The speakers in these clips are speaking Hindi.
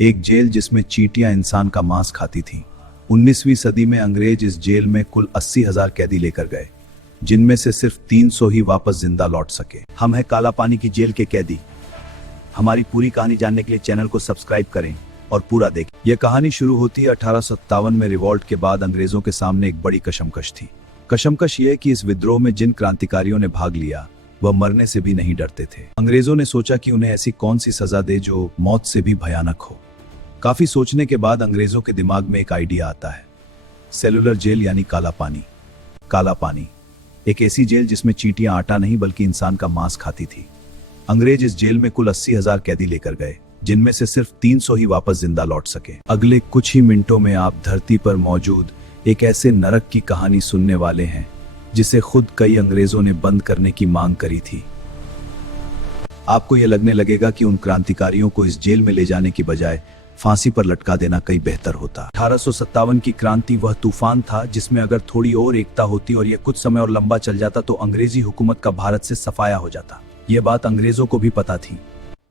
एक जेल जिसमें चींटियां इंसान का मांस खाती थीं। 19वीं सदी में अंग्रेज इस जेल में कुल 80,000 कैदी लेकर गए, जिनमें से सिर्फ 300 ही वापस जिंदा लौट सके। हम हैं काला पानी की जेल के कैदी। हमारी पूरी कहानी जानने के लिए चैनल को सब्सक्राइब करें और पूरा देखें। यह कहानी शुरू होती है 1857 में। रिवॉल्ट के बाद अंग्रेजों के सामने एक बड़ी कशमकश थी। कशमकश यह कि इस विद्रोह में जिन क्रांतिकारियों ने भाग लिया वह मरने से भी नहीं डरते थे। अंग्रेजों ने सोचा कि उन्हें ऐसी कौन सी सजा दे जो मौत से भी भयानक हो। काफी सोचने के बाद अंग्रेजों के दिमाग में एक आइडिया आता है, सेलुलर जेल यानी काला पानी। काला पानी एक ऐसी जेल जिसमें चींटियां आटा नहीं बल्कि इंसान का मांस खाती थी। अंग्रेज इस जेल में कुल 80,000 कैदी लेकर गए, जिनमें से सिर्फ 300 ही वापस जिंदा लौट सके। अगले कुछ ही मिनटों में आप धरती पर मौजूद एक ऐसे नरक की कहानी सुनने वाले हैं जिसे खुद कई अंग्रेजों ने बंद करने की मांग करी थी। आपको यह लगने लगेगा कि उन क्रांतिकारियों को इस जेल में ले जाने की बजाय फांसी पर लटका देना कहीं बेहतर होता। 1857 की क्रांति वह तूफान था जिसमें अगर थोड़ी और एकता होती और यह कुछ समय और लंबा चल जाता तो अंग्रेजी हुकूमत का भारत से सफाया हो जाता। यह बात अंग्रेजों को भी पता थी।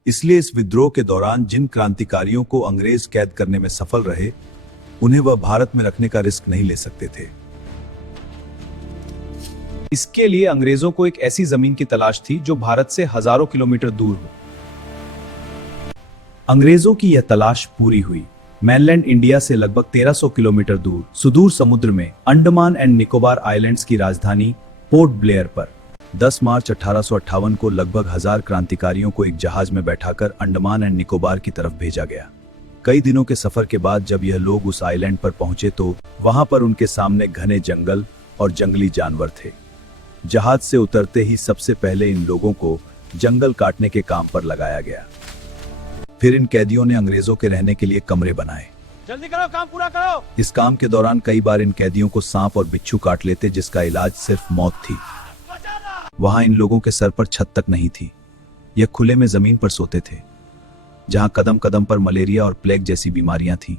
इसलिए इस विद्रोह के दौरान जिन क्रांतिकारियों को अंग्रेज कैद करने में सफल रहे, उन्हें वह भारत में रखने का रिस्क नहीं ले सकते थे। इसके लिए अंग्रेजों को एक ऐसी जमीन की तलाश थी जो भारत से हजारों किलोमीटर दूर हो। अंग्रेजों की यह तलाश पूरी हुई। मेनलैंड इंडिया से लगभग 1300 किलोमीटर दूर सुदूर समुद्र में अंडमान एंड निकोबार आइलैंड्स की राजधानी पोर्ट ब्लेयर पर 10 मार्च 1858 को लगभग 1000 क्रांतिकारियों को एक जहाज में बैठाकर अंडमान एंड निकोबार की तरफ भेजा गया। कई दिनों के सफर के बाद जब यह लोग उस आइलैंड पर पहुंचे तो वहां पर उनके सामने घने जंगल और जंगली जानवर थे। जहाज से उतरते ही सबसे पहले इन लोगों को जंगल काटने के काम पर लगाया गया। फिर इन कैदियों ने अंग्रेजों के रहने के लिए कमरे बनाए। जल्दी करो, काम पूरा करो। इस काम के दौरान कई बार इन कैदियों को सांप और बिच्छू काट लेते, जिसका इलाज सिर्फ मौत थी। वहां इन लोगों के सर पर छत तक नहीं थी। यह खुले में जमीन पर सोते थे, जहां कदम कदम पर मलेरिया और प्लेग जैसी बीमारियां थी,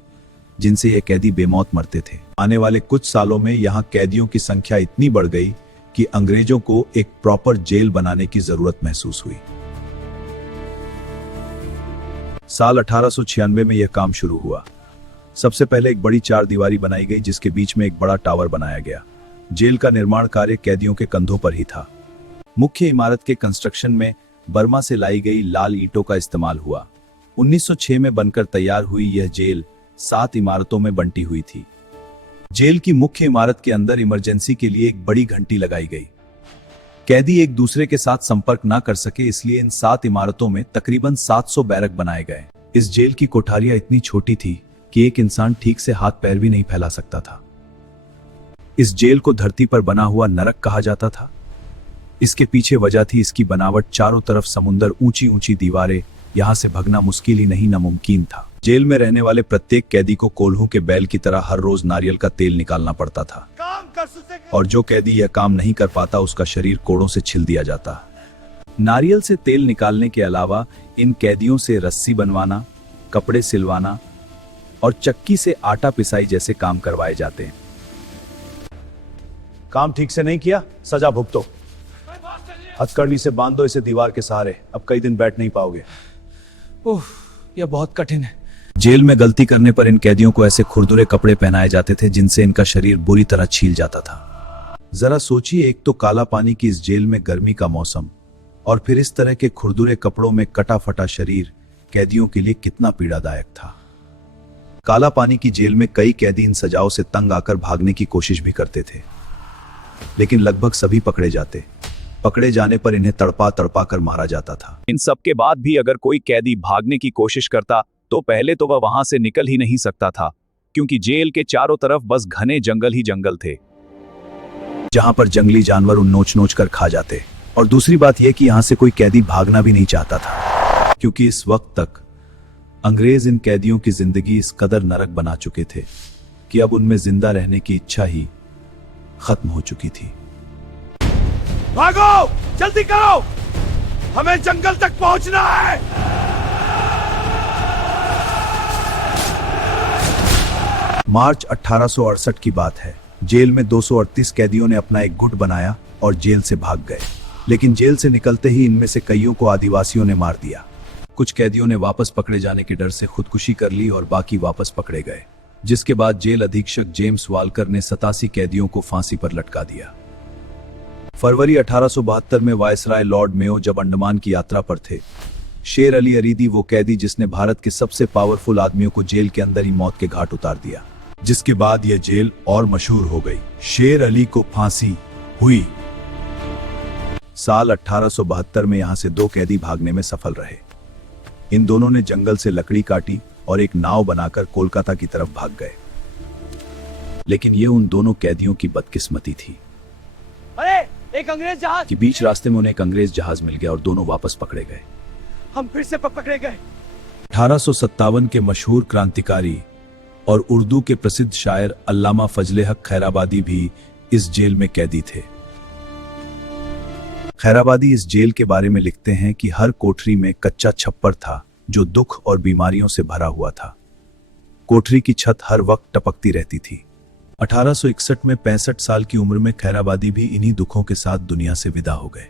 जिनसे ये कैदी बेमौत मरते थे। आने वाले कुछ सालों में यहाँ कैदियों की संख्या इतनी बढ़ गई कि अंग्रेजों को एक प्रॉपर जेल बनाने की जरूरत महसूस हुई। साल 1896 में यह काम शुरू हुआ। सबसे पहले एक बड़ी 4 दीवारी बनाई गई, जिसके बीच में एक बड़ा टावर बनाया गया। जेल का निर्माण कार्य कैदियों के कंधों पर ही था। मुख्य इमारत के कंस्ट्रक्शन में बर्मा से लाई गई लाल ईंटों का इस्तेमाल हुआ। 1906 में बनकर तैयार हुई यह जेल 7 इमारतों में बंटी हुई थी। जेल की मुख्य इमारत के अंदर इमरजेंसी के लिए एक बड़ी घंटी लगाई गई। कैदी एक दूसरे के साथ संपर्क ना कर सके, इसलिए इन 7 इमारतों में तकरीबन 700 बैरक बनाए गए। इस जेल की कोठारियां इतनी छोटी थी कि एक इंसान ठीक से हाथ पैर भी नहीं फैला सकता था। इस जेल को धरती पर बना हुआ नरक कहा जाता था। इसके पीछे वजह थी इसकी बनावट। चारों तरफ समुंदर, ऊंची ऊंची दीवारें, यहां से भगना मुश्किल ही नहीं नामुमकिन था। जेल में रहने वाले प्रत्येक कैदी को कोल्हू के बैल की तरह हर रोज नारियल का तेल निकालना पड़ता था, और जो कैदी यह काम नहीं कर पाता उसका शरीर कोड़ों से छिल दिया जाता। नारियल से तेल निकालने के अलावा इन कैदियों से रस्सी बनवाना, कपड़े सिलवाना और चक्की से आटा पिसाई जैसे काम करवाए जाते हैं। काम ठीक से नहीं किया, सजा भुगतो। हथकड़ी से बांध दो इसे दीवार के सहारे, अब कई दिन बैठ नहीं पाओगे। ओह, यह बहुत कठिन है। जेल में गलती करने पर इन कैदियों को ऐसे खुरदुरे कपड़े पहनाए जाते थे जिनसे इनका शरीर बुरी तरह छील जाता था। जरा सोचिए, एक तो काला पानी की इस जेल में गर्मी का मौसम और फिर इस तरह के खुरदुरे कपड़ों में कटा फटा शरीर कैदियों के लिए कितना पीड़ादायक था। काला पानी की जेल में कई कैदी इन सजाओं से तंग आकर भागने की कोशिश भी करते थे, लेकिन लगभग सभी पकड़े जाते। पकड़े जाने पर इन्हें तड़पा तड़पा कर मारा जाता था। इन सब के बाद भी अगर कोई कैदी भागने की कोशिश करता तो पहले तो वह वहां से निकल ही नहीं सकता था, क्योंकि जेल के चारों तरफ बस घने जंगल ही जंगल थे, जहां पर जंगली जानवर उन नोच नोच कर खा जाते। और दूसरी बात यह कि यहां से कोई कैदी भागना भी नहीं चाहता था, क्योंकि इस वक्त तक अंग्रेज इन कैदियों की जिंदगी इस कदर नरक बना चुके थे कि अब उनमें जिंदा रहने की इच्छा ही खत्म हो चुकी थी। भागो, जल्दी करो, हमें जंगल तक पहुंचना है। मार्च 1868 की बात है। जेल में 238 कैदियों ने अपना एक गुट बनाया और जेल से भाग गए, लेकिन जेल से निकलते ही इनमें से कईयों को आदिवासियों ने मार दिया। कुछ कैदियों ने वापस पकड़े जाने के डर से खुदकुशी कर ली और बाकी वापस पकड़े गए, जिसके बाद जेल अधीक्षक जेम्स वालकर ने 87 कैदियों को फांसी पर लटका दिया। फरवरी 1872 में वायसराय लॉर्ड मेयो जब अंडमान की यात्रा पर थे, शेर अली अरीदी वो कैदी जिसने भारत के सबसे पावरफुल आदमियों को जेल के अंदर ही मौत के घाट उतार दिया, जिसके बाद यह जेल और मशहूर हो गई। शेर अली को फांसी हुई। साल 1872 में यहां से 2 कैदी भागने में सफल रहे। इन दोनों ने जंगल से लकड़ी काटी और एक नाव बनाकर कोलकाता की तरफ भाग गए, लेकिन ये उन दोनों कैदियों की बदकिस्मती थी अरे एक अंग्रेज जहाज कि बीच रास्ते में उन्हें एक अंग्रेज जहाज मिल गया और दोनों वापस पकड़े गए। हम फिर से पकड़े गए। 1857 के मशहूर क्रांतिकारी और उर्दू के प्रसिद्ध शायर अल्लामा फजले हक खैराबादी भी इस जेल में कैदी थे। खैराबादी इस जेल के बारे में लिखते हैं कि हर कोठरी में कच्चा छप्पर था जो दुख और बीमारियों से भरा हुआ था। कोठरी की छत हर वक्त टपकती रहती थी। 1861 में 65 साल की उम्र में खैराबादी भी इन्हीं दुखों के साथ दुनिया से विदा हो गए।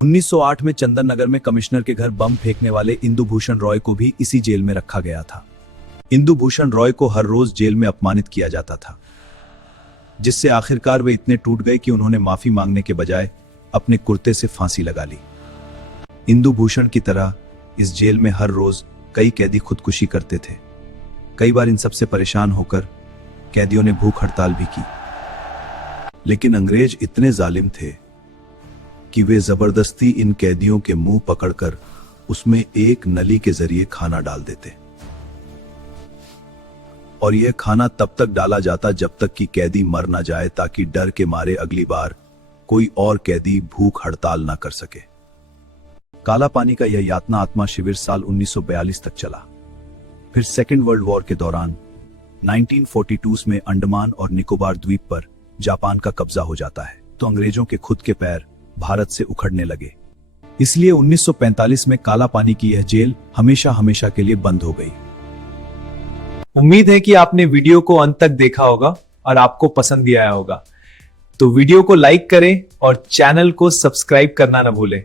1908 में चंदन नगर में कमिश्नर के घर बम फेंकने वाले इंदु भूषण रॉय को भी इसी जेल में रखा गया था। इंदु भूषण रॉय को हर रोज जेल में अपमानित किया जाता था, जिससे आखिरकार वे इतने टूट गए कि उन्होंने माफी मांगने के बजाय अपने कुर्ते से फांसी लगा ली। इंदु भूषण की तरह इस जेल में हर रोज कई कैदी खुदकुशी करते थे। कई बार इन सबसे परेशान होकर कैदियों ने भूख हड़ताल भी की, लेकिन अंग्रेज इतने जालिम थे कि वे जबरदस्ती इन कैदियों के मुंह पकड़कर उसमें एक नली के जरिए खाना डाल देते, और यह खाना तब तक डाला जाता जब तक कि कैदी मर ना जाए, ताकि डर के मारे अगली बार कोई और कैदी भूख हड़ताल ना कर सके। काला पानी का यह यातना आत्मा शिविर साल 1942 तक चला। फिर सेकेंड वर्ल्ड वॉर के दौरान 1942 में अंडमान और निकोबार द्वीप पर जापान का कब्जा हो जाता है, तो अंग्रेजों के खुद के पैर भारत से उखड़ने लगे। इसलिए 1945 में काला पानी की यह जेल हमेशा हमेशा के लिए बंद हो गई। उम्मीद है कि आपने वीडियो को अंत तक देखा होगा और आपको पसंद भी आया होगा। तो वीडियो को लाइक करें और चैनल को सब्सक्राइब करना न भूलें।